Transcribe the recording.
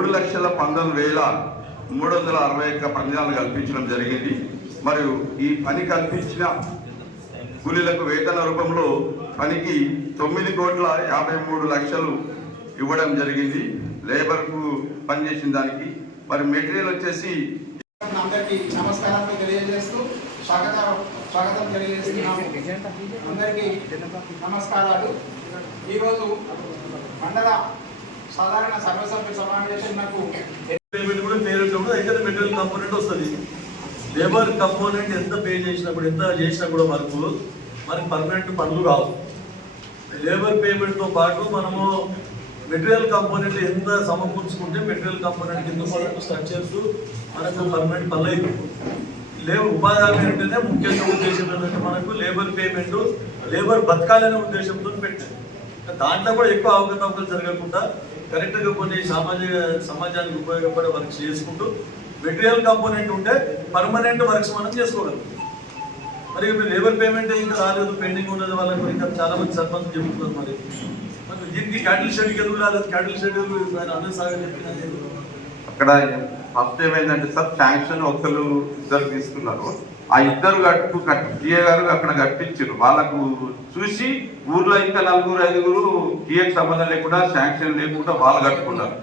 3,19,361 పనిదినాలు కల్పించడం జరిగింది. మరియు ఈ పని కల్పించిన కూలీలకు వేతన రూపంలో పనికి 9,53,00,000 ఇవ్వడం జరిగింది. లేబర్కు పనిచేసిన దానికి. మరి మెటీరియల్ వచ్చేసి అందరికీ నమస్కారాలు తెలియజేస్తూ స్వాగతం తెలియజేస్తున్నాము. అందరికీ నమస్కారాలు. ఈరోజు మండల సాధారణ సర్వసభ్య సమావేశం నాకు పేమెంట్ కూడా పేరుంటప్పుడు అయితే మెటీరియల్ కంపోనెంట్ వస్తుంది. లేబర్ కంపోనెంట్ ఎంత పే చేసినప్పుడు ఎంత చేసినా కూడా మనకి పర్మనెంట్ పనులు రావు. లేబర్ పేమెంట్తో పాటు మనము మెటీరియల్ కంపోనెంట్ ఎంత సమకూర్చుకుంటే మెటీరియల్ కంపోనెంట్ కింద స్ట్రక్చర్స్ మనకు పర్మనెంట్ పనులు అయిపోయి ఉపాధి హామీ అంటేనే ముఖ్యంగా ఉద్దేశం ఏంటంటే మనకు లేబర్ పేమెంట్ లేబర్ బతకాలనే ఉద్దేశంతో పెట్టారు. దాంట్లో కూడా ఎక్కువ అవకతవకలు జరగకుండా కరెక్ట్గా కొన్ని సమాజానికి ఉపయోగపడే వర్క్స్ చేసుకుంటూ మెటీరియల్ కంపోనెంట్ ఉంటే పర్మనెంట్ వర్క్స్ మనం చేసుకోగలం. మరి లేబర్ పేమెంట్ ఇంకా రాలేదు, పెండింగ్ ఉన్నది వాళ్ళకి ఇంకా చాలా మంది సర్పంచ్ చెబుతున్నారు. మరి దీనికి క్యాటిల్ షెడ్యూల్ ఎందుకు రాలేదు? క్యాటిల్ షెడ్యూల్ అన్ని సాగని చెప్పినది. అక్కడ ఫస్ట్ ఏమైందంటే సార్, శాంక్షన్ ఇద్దరు తీసుకున్నారు. ఆ ఇద్దరు టీఏ గారు అక్కడ కట్టించారు. వాళ్ళకు చూసి ఊర్లో ఇంకా 4-5 టీఏకి సంబంధం లేకుండా శాంక్షన్ లేకుండా వాళ్ళు కట్టుకున్నారు.